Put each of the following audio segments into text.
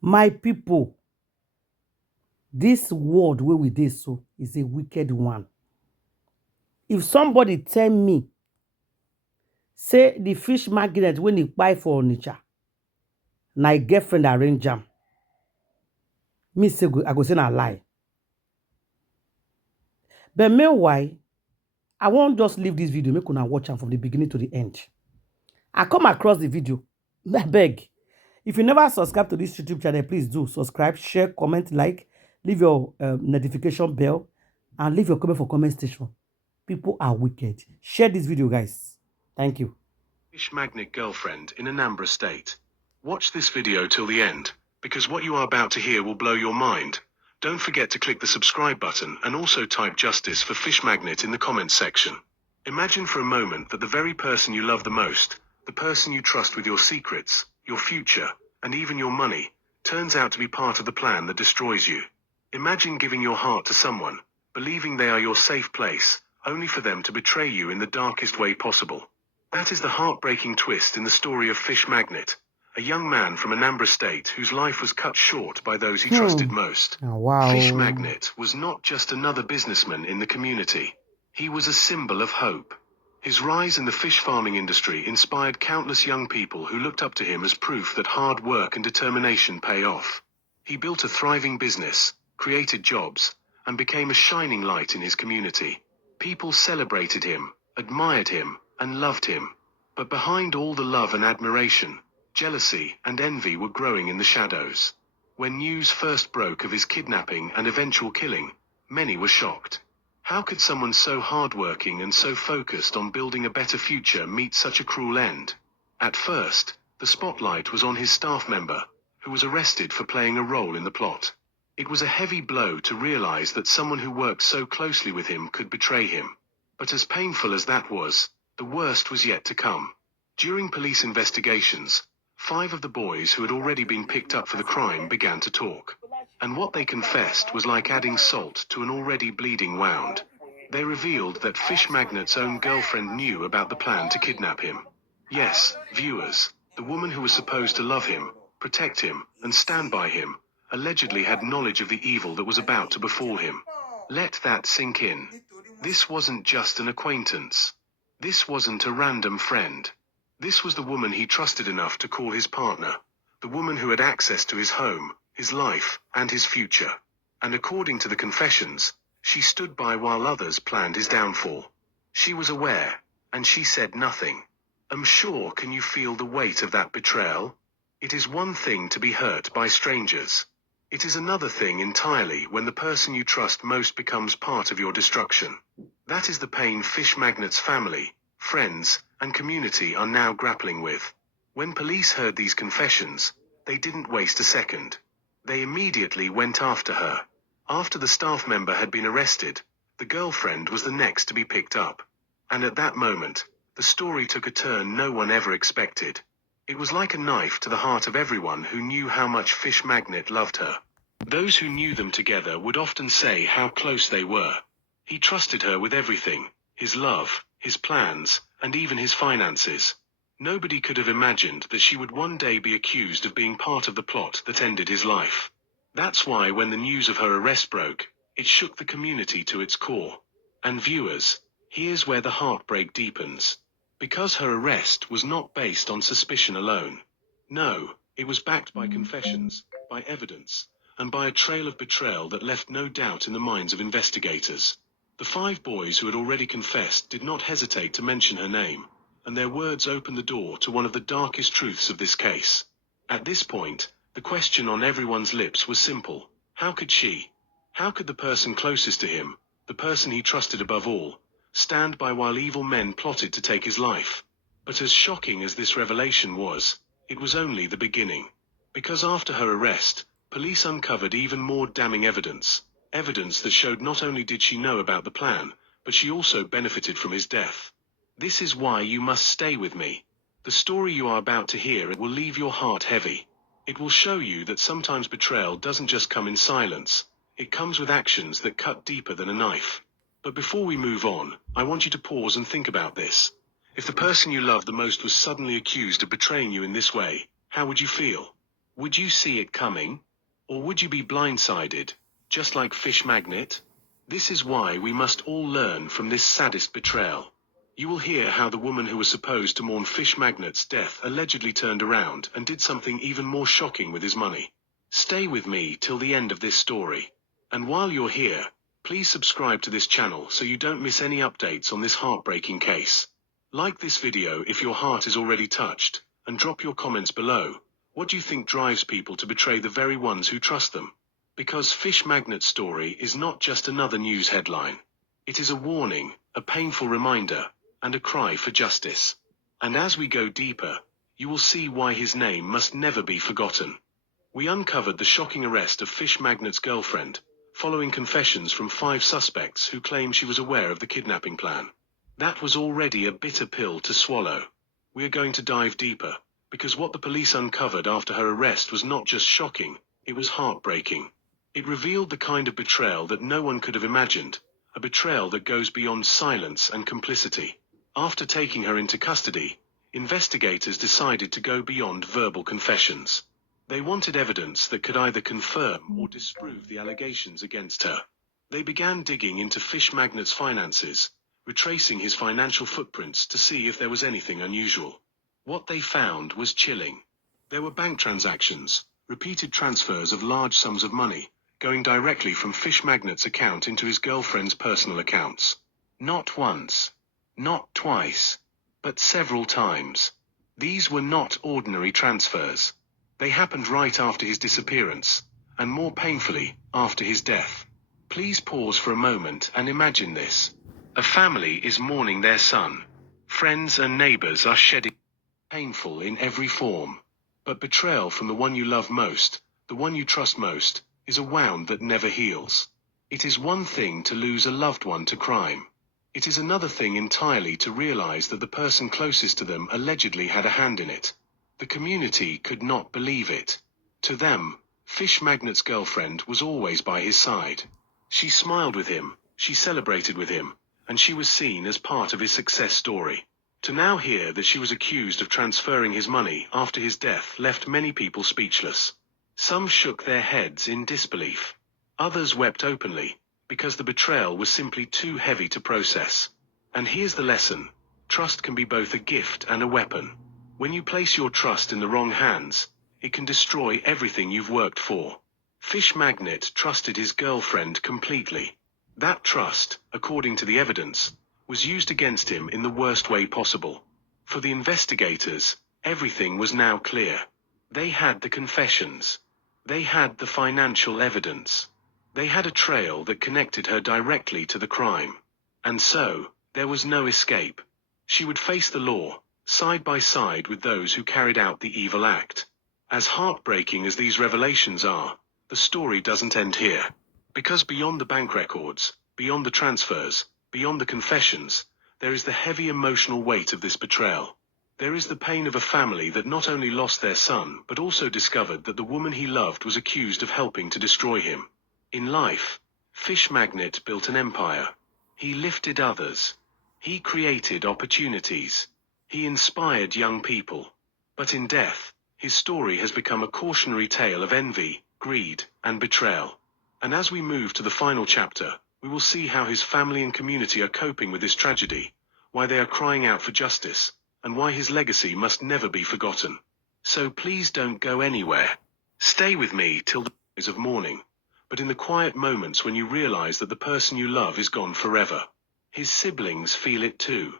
My people, this world where we dey so is a wicked one. If somebody tell me, say the fish magnet when he buy for Onitsha, na a girlfriend arrange am, me say I go say na lie. But meanwhile, I won't just leave this video, make una watch am from the beginning to the end. I come across the video, I beg. If you never subscribe to this YouTube channel, please do subscribe, share, comment, like, leave your notification bell, and leave your comment for comment station. People are wicked. Share this video, guys. Thank you. Fish magnet girlfriend in Anambra state. Watch this video till the end, because what you are about to hear will blow your mind. Don't forget to click the subscribe button and also type justice for fish magnet in the comments section. Imagine for a moment that the very person you love the most, the person you trust with your secrets, your future, and even your money, turns out to be part of the plan that destroys you. Imagine giving your heart to someone, believing they are your safe place, only for them to betray you in the darkest way possible. That is the heartbreaking twist in the story of Fish Magnet, a young man from Anambra state whose life was cut short by those he trusted most. Oh, wow. Fish Magnet was not just another businessman in the community. He was a symbol of hope. His rise in the fish farming industry inspired countless young people who looked up to him as proof that hard work and determination pay off. He built a thriving business, created jobs, and became a shining light in his community. People celebrated him, admired him, and loved him. But behind all the love and admiration, jealousy and envy were growing in the shadows. When news first broke of his kidnapping and eventual killing, many were shocked. How could someone so hardworking and so focused on building a better future meet such a cruel end? At first, the spotlight was on his staff member, who was arrested for playing a role in the plot. It was a heavy blow to realize that someone who worked so closely with him could betray him. But as painful as that was, the worst was yet to come. During police investigations, 5 of the boys who had already been picked up for the crime began to talk. And what they confessed was like adding salt to an already bleeding wound. They revealed that Fish Magnet's own girlfriend knew about the plan to kidnap him. Yes, viewers, the woman who was supposed to love him, protect him, and stand by him, allegedly had knowledge of the evil that was about to befall him. Let that sink in. This wasn't just an acquaintance. This wasn't a random friend. This was the woman he trusted enough to call his partner. The woman who had access to his home, his life, and his future. And according to the confessions, she stood by while others planned his downfall. She was aware, and she said nothing. I'm sure, can you feel the weight of that betrayal? It is one thing to be hurt by strangers. It is another thing entirely when the person you trust most becomes part of your destruction. That is the pain Fish Magnet's family, friends, and community are now grappling with. When police heard these confessions, they didn't waste a second. They immediately went after her. After the staff member had been arrested, the girlfriend was the next to be picked up. And at that moment, the story took a turn no one ever expected. It was like a knife to the heart of everyone who knew how much Fish Magnet loved her. Those who knew them together would often say how close they were. He trusted her with everything, his love, his plans, and even his finances. Nobody could have imagined that she would one day be accused of being part of the plot that ended his life. That's why when the news of her arrest broke, it shook the community to its core. And viewers, here's where the heartbreak deepens. Because her arrest was not based on suspicion alone. No, it was backed by confessions, by evidence, and by a trail of betrayal that left no doubt in the minds of investigators. The 5 boys who had already confessed did not hesitate to mention her name, and their words opened the door to one of the darkest truths of this case. At this point, the question on everyone's lips was simple. How could she? How could the person closest to him, the person he trusted above all, stand by while evil men plotted to take his life? But as shocking as this revelation was, it was only the beginning. Because after her arrest, police uncovered even more damning evidence. Evidence that showed not only did she know about the plan, but she also benefited from his death. This is why you must stay with me. The story you are about to hear, it will leave your heart heavy. It will show you that sometimes betrayal doesn't just come in silence. It comes with actions that cut deeper than a knife. But before we move on, I want you to pause and think about this. If the person you love the most was suddenly accused of betraying you in this way, how would you feel? Would you see it coming? Or would you be blindsided, just like Fish Magnet? This is why we must all learn from this saddest betrayal. You will hear how the woman who was supposed to mourn Fish Magnet's death allegedly turned around and did something even more shocking with his money. Stay with me till the end of this story. And while you're here, please subscribe to this channel so you don't miss any updates on this heartbreaking case. Like this video if your heart is already touched, and drop your comments below. What do you think drives people to betray the very ones who trust them? Because Fish Magnet's story is not just another news headline. It is a warning, a painful reminder, and a cry for justice. And as we go deeper, you will see why his name must never be forgotten. We uncovered the shocking arrest of Fish Magnet's girlfriend, following confessions from 5 suspects who claimed she was aware of the kidnapping plan. That was already a bitter pill to swallow. We are going to dive deeper, because what the police uncovered after her arrest was not just shocking, it was heartbreaking. It revealed the kind of betrayal that no one could have imagined, a betrayal that goes beyond silence and complicity. After taking her into custody, investigators decided to go beyond verbal confessions. They wanted evidence that could either confirm or disprove the allegations against her. They began digging into Fish Magnet's finances, retracing his financial footprints to see if there was anything unusual. What they found was chilling. There were bank transactions, repeated transfers of large sums of money, going directly from Fish Magnet's account into his girlfriend's personal accounts. Not once, not twice, but several times. These were not ordinary transfers. They happened right after his disappearance, and more painfully, after his death. Please pause for a moment and imagine this. A family is mourning their son. Friends and neighbors are shedding. Painful in every form. But betrayal from the one you love most, the one you trust most, is a wound that never heals. It is one thing to lose a loved one to crime. It is another thing entirely to realize that the person closest to them allegedly had a hand in it. The community could not believe it. To them, Fish Magnet's girlfriend was always by his side. She smiled with him, she celebrated with him, and she was seen as part of his success story. To now hear that she was accused of transferring his money after his death left many people speechless. Some shook their heads in disbelief. Others wept openly, because the betrayal was simply too heavy to process. And here's the lesson. Trust can be both a gift and a weapon. When you place your trust in the wrong hands, it can destroy everything you've worked for. Fish Magnet trusted his girlfriend completely. That trust, according to the evidence, was used against him in the worst way possible. For the investigators, everything was now clear. They had the confessions. They had the financial evidence. They had a trail that connected her directly to the crime. And so, there was no escape. She would face the law, side by side with those who carried out the evil act. As heartbreaking as these revelations are, the story doesn't end here. Because beyond the bank records, beyond the transfers, beyond the confessions, there is the heavy emotional weight of this betrayal. There is the pain of a family that not only lost their son but also discovered that the woman he loved was accused of helping to destroy him. In life, Fish Magnet built an empire. He lifted others. He created opportunities. He inspired young people. But in death, his story has become a cautionary tale of envy, greed, and betrayal. And as we move to the final chapter, we will see how his family and community are coping with this tragedy, why they are crying out for justice, and why his legacy must never be forgotten. So please don't go anywhere. Stay with me till the days of mourning, but in the quiet moments when you realize that the person you love is gone forever. His siblings feel it too.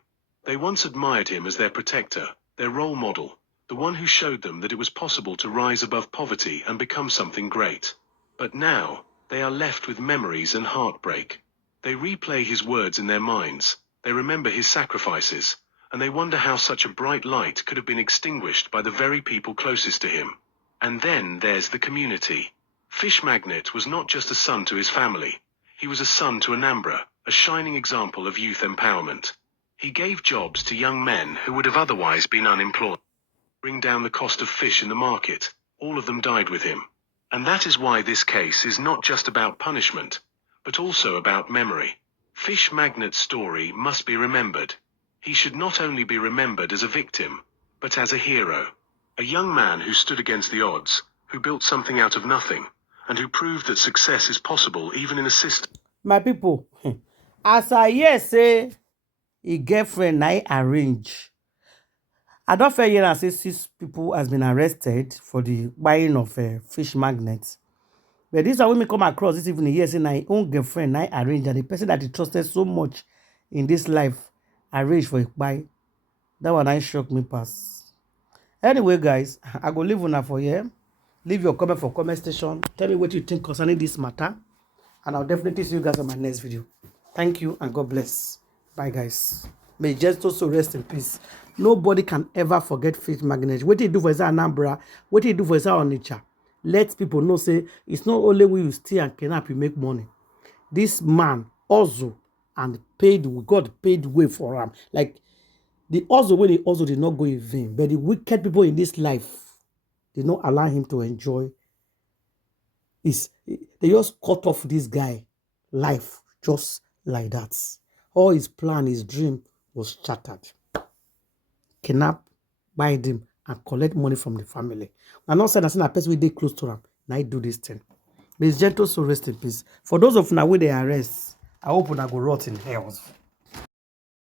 They once admired him as their protector, their role model, the one who showed them that it was possible to rise above poverty and become something great. But now, they are left with memories and heartbreak. They replay his words in their minds, they remember his sacrifices, and they wonder how such a bright light could have been extinguished by the very people closest to him. And then there's the community. Fish Magnet was not just a son to his family. He was a son to Anambra, a shining example of youth empowerment. He gave jobs to young men who would have otherwise been unemployed. Bring down the cost of fish in the market, all of them died with him. And that is why this case is not just about punishment, but also about memory. Fish Magnet's story must be remembered. He should not only be remembered as a victim, but as a hero. A young man who stood against the odds, who built something out of nothing, and who proved that success is possible even in a system. My people, as I hear say a girlfriend I arrange. I don't fair here and say 6 people has been arrested for the buying of fish magnets. But this one when me come across this evening here say my own girlfriend I arrange, and the person that he trusted so much in this life arrange for Kpai. That one I shock me pass. Anyway, guys, I go leave una for here. Leave your comment for comment station. Tell me what you think concerning this matter. And I'll definitely see you guys on my next video. Thank you and God bless. Bye, guys. May just also rest in peace. Nobody can ever forget fish magnet. What you do for Anambra, what you do for Naija. Let people know, say, it's not only when you steal and kidnap, you make money. This man also and paid, God paid way for him. Like, the also when he also did not go in vain. But the wicked people in this life did not allow him to enjoy. They just cut off this guy life just like that. All his plan, his dream was shattered. Kidnap, buy them, and collect money from the family. I'm not saying that a person will be close to him. Now I do this thing. May his gentle soul rest in peace. For those of now where they arrest, I hope I go rot in hell.